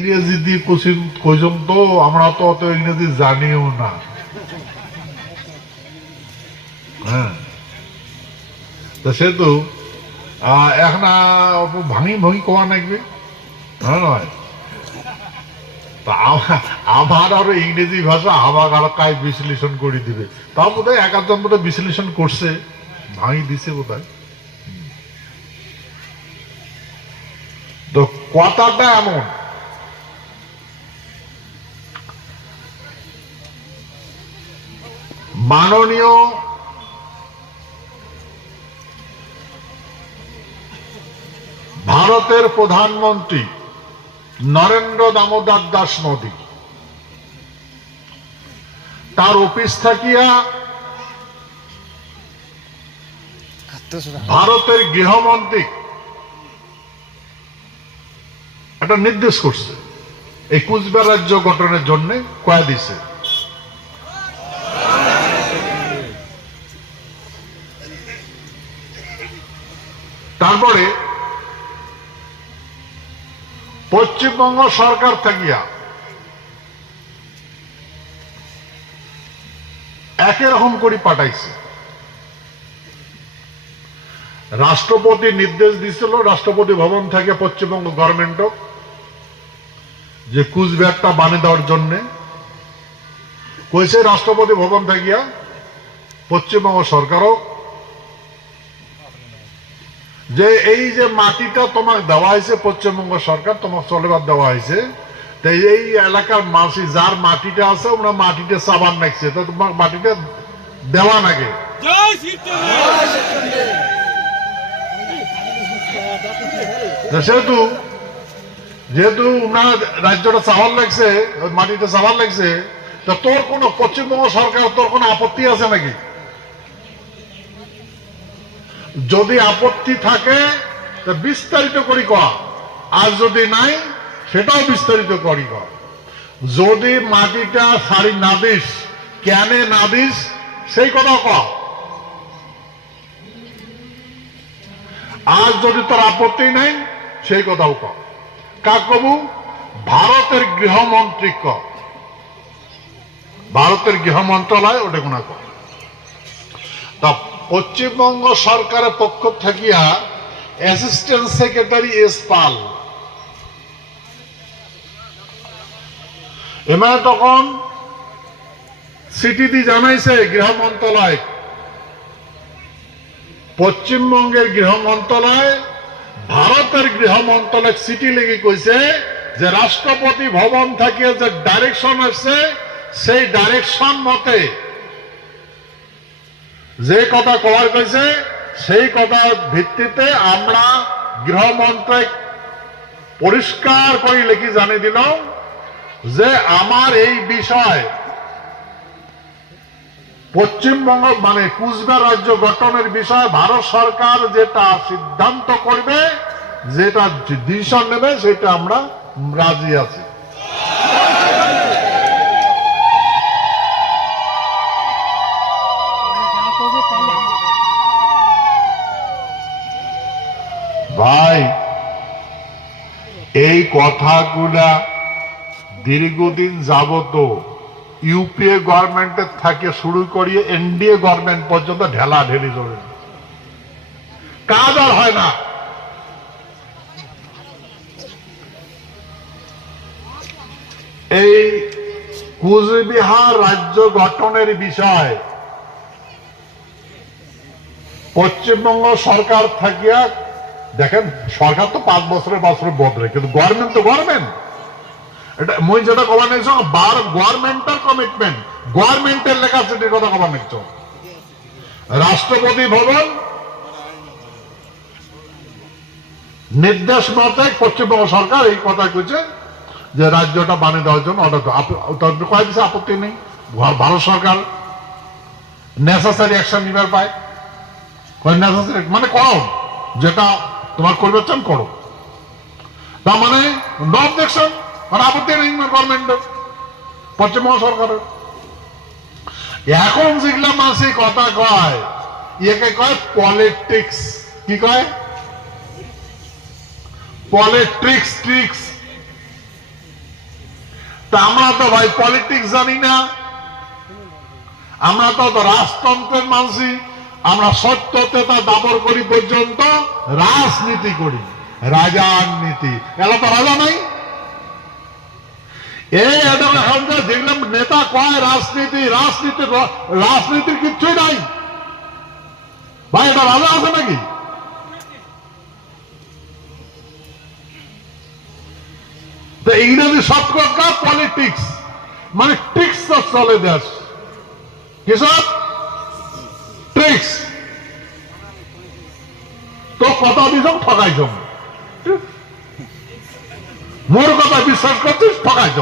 ইংরেজি দিয়ে কইছেন তো আমরা তো অত ইংরেজি জানিও না। হ্যাঁ, তা সেহেতু এখন ভাঙি ভাঙি কমা নাকবে নয়। তা আমার আরো ইংরেজি ভাষা আমাকে আরো কাজ বিশ্লেষণ করে দিবে, তাও বোধ হয় এক আধজন বোধ বিশ্লেষণ করছে, ভাঙি দিছে বোধ হয়। তো কথাটা এমন, মাননীয় ভারতের প্রধানমন্ত্রী নরেন্দ্র দামোদর দাস মোদী তার অফিস থাকিয়া ভারতের গৃহমন্ত্রী একটা নির্দেশ করছে এই কুচবিহার রাজ্য গঠনের জন্য কয়া দিছে। তারপরে পশ্চিমবঙ্গ সরকার থাকিয়া একই রকম করে পাঠাইছে। রাষ্ট্রপতি নির্দেশ দিছিল রাষ্ট্রপতি ভবন থেকে পশ্চিমবঙ্গ গভর্নমেন্ট যে কুচবিহারটা বানিয়ে দেওয়ার জন্য কইছে রাষ্ট্রপতি ভবন থাকিয়া পশ্চিমবঙ্গ সরকারও যে এই যে মাটিটা তোমাকে দেওয়া হয়েছে পশ্চিমবঙ্গ সরকার তোমাকে চলেবার দেওয়া হয়েছে, তাই এই এলাকার মাসি যার মাটিটা আছে ওরা মাটিটা সাবান নাকছে, তো তোমার মাটিটা দেওয়া নাকি। সেহেতু যেহেতু উনার রাজ্যটা চাওয়ার লাগছে, মাটিটা চাওয়ার লাগছে, তো তোর কোন পশ্চিমবঙ্গ সরকার তোর কোন আপত্তি আছে নাকি? যদি আপত্তি থাকে তো বিস্তারিত করি কর, আর যদি নাই সেটাও বিস্তারিত করি কর। যদি মাটিটা সারি না দিস, কেন না দিস সেই কথা কর। আর যদি তোর আপত্তি নাই সেই কথাও কর। কাক কবু? ভারতের গৃহমন্ত্রী ক, ভারতের গৃহ মন্ত্রণালয় ওটা কোনা কর। তা পশ্চিমবঙ্গ সরকারের পক্ষ থাকিয়া অ্যাসিস্ট্যান্ট সেক্রেটারি এস পাল এমা তখন চিঠি দিয়ে জানাইছে গৃহ মন্ত্রণালয়, পশ্চিমবঙ্গের গৃহ মন্ত্রণালয় ভারতের গৃহ মন্ত্রণালয় চিঠি লেগে কইছে যে রাষ্ট্রপতি ভবন থেকে যে ডাইরেকশন আসছে সেই ডাইরেকশন মতে যে কথা কবার কইছে সেই কথার ভিত্তিতে আমরা গৃহ মন্ত্রক পরিষ্কার করে লিখি জানিয়ে দিল যে আমার এই বিষয় পশ্চিমবঙ্গ মানে কুচবিহার রাজ্য গঠনের বিষয়ে ভারত সরকার যেটা সিদ্ধান্ত করবে, যেটা ডিসিশন নেবে সেটা আমরা রাজি আছি। ভাই এই কথাগুলা দীর্ঘদিন যাবত ইউপিএ গভর্নমেন্টের থেকে শুরু করিয়ে এনডিএ গভর্নমেন্ট পর্যন্ত ঢেলা ঢেলি চলে, কাজ আর হয় না। এই কুচবিহার রাজ্য গঠনের বিষয় পশ্চিমবঙ্গ সরকার থাকিয়া দেখেন, সরকার তো 5 বছরের বদলে, কিন্তু গভর্নমেন্ট তো গভর্নমেন্ট। এটা মই যেটা কবার নিচ্ছ গভর্নমেন্টের কমিটমেন্ট, গভর্নমেন্টের লেখা চিঠির কথা কবার নিচ্ছ। রাষ্ট্রপতি ভবন নির্দেশ মতে পশ্চিমবঙ্গ সরকার এই কথা কইছে যে রাজ্যটা বানিয়ে দেওয়ার জন্য অর্ডার কয়ে দিচ্ছে, আপত্তি নেই। ভারত সরকার নেসেসারি অ্যাকশন নিবার পায়, নেসেসারি মানে করো, যেটা তোমার করবে চান করো, তার মানে নো অবজেকশন, মানে আপত্তি নেই গভর্নমেন্টের, পশ্চিমবঙ্গ সরকারের। এখন যেগুলা মাসে কথা কয় ইয়েকে কয় পলিটিক্স। কি কয়? পলিটিক্স। ট্রিক্স। তা আমরা তো ভাই পলিটিক্স জানি না, আমরা তো রাজতন্ত্রের মানসি, আমরা সত্যতা দাবর করি পর্যন্ত রাজনীতি করি, রাজার নীতি। এলা তো রাজা নাই। এই এখনকার যেগুলো নেতা কয় রাজনীতি, রাজনীতির কিচ্ছুই নাই ভাই। এটা রাজা আছে নাকি? তো ইংরেজি শব্দ পলিটিক্স, মানে ট্রিক্স চলে দেশ। কিসব ট্রিক্স? তো কথা দিস ঠকাইছ, মোর কথা বিশ্বাস করছিস, ঠকাইছ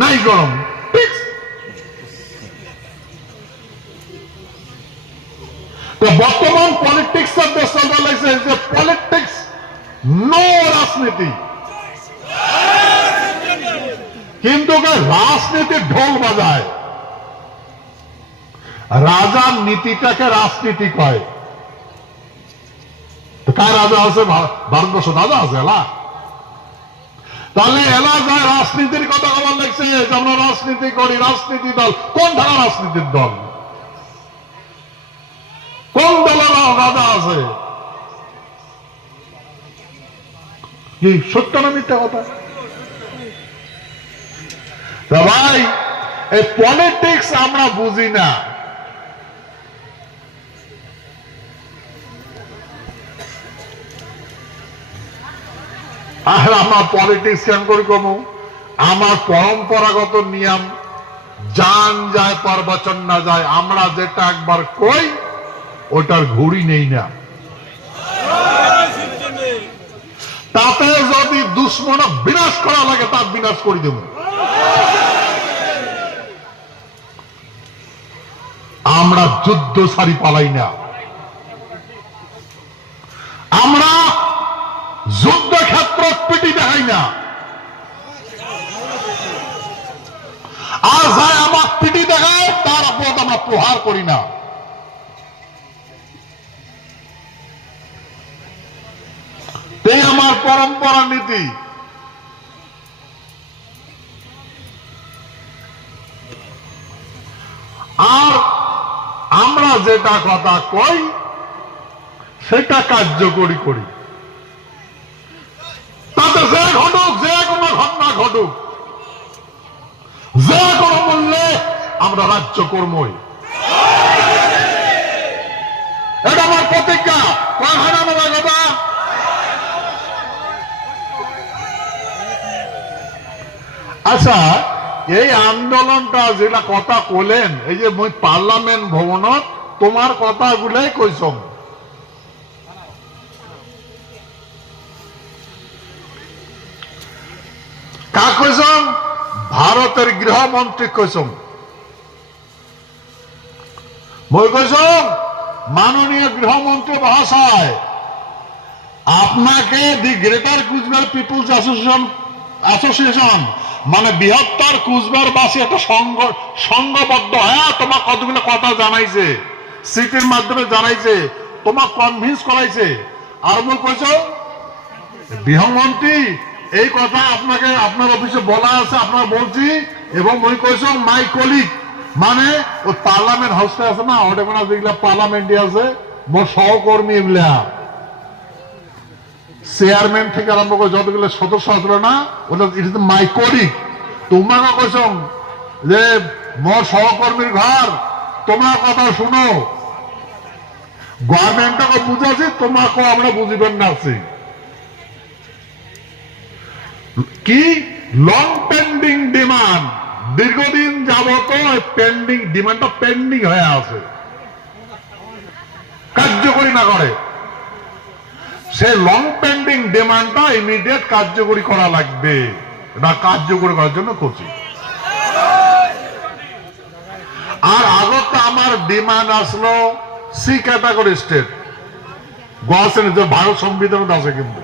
নাই গরম ট্রিক্স। তো বর্তমান পলিটিক্স এর দেশ চলতে লাগছে যে পলিটিক্স নো রাজনীতি, কিন্তু রাজনীতির ঢোল বাজায়। রাজার নীতিটাকে রাজনীতি কয়। কার রাজা আছে? ভারতবর্ষ রাজা আছে এলা। তাহলে এলা যায় রাজনীতির কথা বলার লাগছে যে আমরা রাজনীতি করি, রাজনীতি দল। কোন ধারা রাজনীতির দল? কোন দলের রাজা আছে? কি সত্য না মিথ্যা কথা? ভাই এই পলিটিক্স আমরা বুঝি না। আর আমার পলিটিক্স কেন করি কমু? আমার পরম্পরাগত নিয়ম, জান যায় পর বচন না যায়। আমরা যেটা একবার কই ওটার ঘুরি নেই না। তাতে যদি দুশ্মন বিনাশ করা লাগে তার বিনাশ করে দেব। আমরা যুদ্ধ সারি পালাই না। আমরা যুদ্ধক্ষেত্র পিটি দেখাই না। আর যাই আমার পিটি দেখায় তার অপরাধ আমরা প্রহার করি না। এই আমার পরম্পরা নীতি। আর আমরা যেটা কথা কই সেটা কার্যকরী করি। তাতে যে ঘটুক, যে কোনো ঘটনা ঘটুক, যে কোনো মূল্যে আমরা রাজ্য কর্মই। এটা আমার প্রতিজ্ঞা। কয়খানা বলা কথা? আচ্ছা, এই আন্দোলনটা যেটা কথা কইলেন, এই যে মুই পার্লামেন্ট ভবনত তোমার কথাগুলাই কইছম। কা কইছম? ভারতের গৃহমন্ত্রী কইছম। মই কইছম মাননীয় গৃহমন্ত্রী মহাশয়, আপনাকে দি গ্রেটার কুচবিহার পিপুলস অ্যাসোসিয়েশন মানে বৃহত্তর কুচবিহারবাসী একটা সংঘবদ্ধ হ্যাঁ তোমার কতগুলো কথা জানাইছে, সিটির মাধ্যমে জানাইছে, তোমার কনভিন্স করাইছে। আর মই কইছ গৃহমন্ত্রী এই কথা আপনাকে আপনার অফিসে বলা আছে, আপনার বলছি। এবং মই কইছ মাই কলিগ মানে ওই পার্লামেন্ট হাউসটা আছে না, ওটা মানে যেগুলা পার্লামেন্টে আছে মোর সহকর্মী, এগুলা চেয়ারম্যান থেকে আরম্ভ করে যতগুলো সদস্য আসলো না, ওটা ইট ইজ মাই কলিগ। তোমাকে কইছ যে মোর সহকর্মীর ঘর, তোমার কথা শুনো। গভর্নমেন্টকে বুঝাছি, তোমাকে আমরা বুঝিবেন না। আছি কি লং পেন্ডিং ডিমান্ড, দীর্ঘদিন যাবত পেন্ডিং ডিমান্ডটা পেন্ডিং হয়ে আছে, কার্যকরী না করে। সে লং পেন্ডিং ডিমান্ডটা ইমিডিয়েট কার্যকরী করা লাগবে। এটা কার্যকরী করার জন্য করছি। আর আগত আমার ডিমান্ড আসলো সি ক্যাটাগরি স্টেট, ভারত সংবিধান আছে, কিন্তু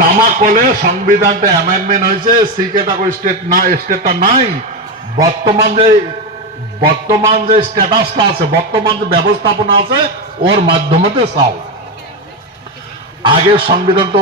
তামাক কলে সংবিধানটা অ্যামেন্ডমেন্ট হয়েছে, সি ক্যাটাগরি স্টেটটা নাই। বর্তমান যে স্ট্যাটাসটা আছে, বর্তমান যে ব্যবস্থাপনা আছে ওর মাধ্যমে চাও। আগের সংবিধান তো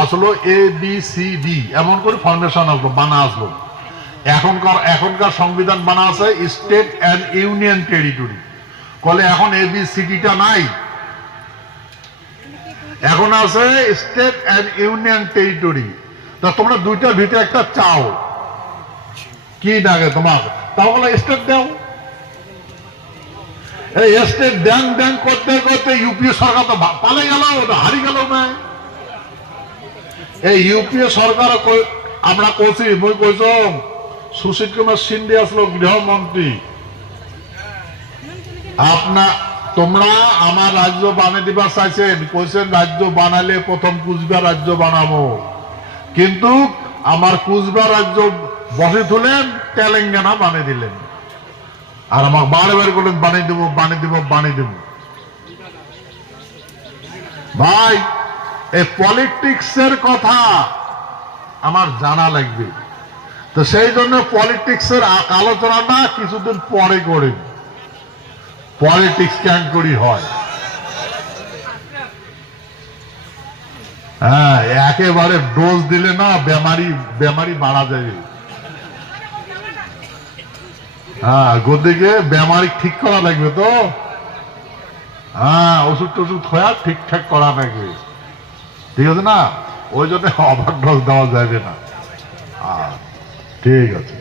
আসলো ABCD, এমন করে ফরমেশন আসলো, বানা আসলো। এখনকার সংবিধান বানা আছে স্টেট অ্যান্ড ইউনিয়ন টেরিটরি। কলে এখন ABCDটা নাই, এখন আছে স্টেট অ্যান্ড ইউনিয়ন টেরিটরি। তা তোমরা দুইটার ভিতরে একটা চাও, কি ডাকে তোমার? তাহলে স্টেট দাও। এই স্টেট ড্যাং ড্যাং করতে করতে ইউপিএ সরকার তো পালে গেল, হারিয়ে গেল না। এই ইউপিএ সরকার আমরা কইছি, মই কইছ সুশীল কুমার সিন্ধে আসলো গৃহমন্ত্রী, তোমরা আমার রাজ্য বানিয়ে দিবার চাইছেন, কইছেন রাজ্য বানালে প্রথম কুচবিহার রাজ্য বানাবো, কিন্তু আমার কুচবিহার রাজ্য বসে তুলেন, তেলেঙ্গানা বানিয়ে দিলেন। আর আমাকে বারে বারে করলেন বানিয়ে দেবো বানিয়ে দেবো বানিয়ে দেবো। ভাই, এই পলিটিক্সের কথা আমার জানা লাগবে, তো সেই জন্য পলিটিক্সের আলোচনাটা কিছুদিন পরে করে। পলিটিক্স কেন করি হয়? হ্যাঁ, একেবারে ডোজ দিলে না বেমারি মারা যাবে। হ্যাঁ, গদিকে বেমারি ঠিক করা লাগবে তো। হ্যাঁ, ওষুধ টষুধ হয়ে ঠিকঠাক করা লাগবে, ঠিক আছে না? ওই জন্য ওভার ডোজ দেওয়া যাবে না। ঠিক আছে।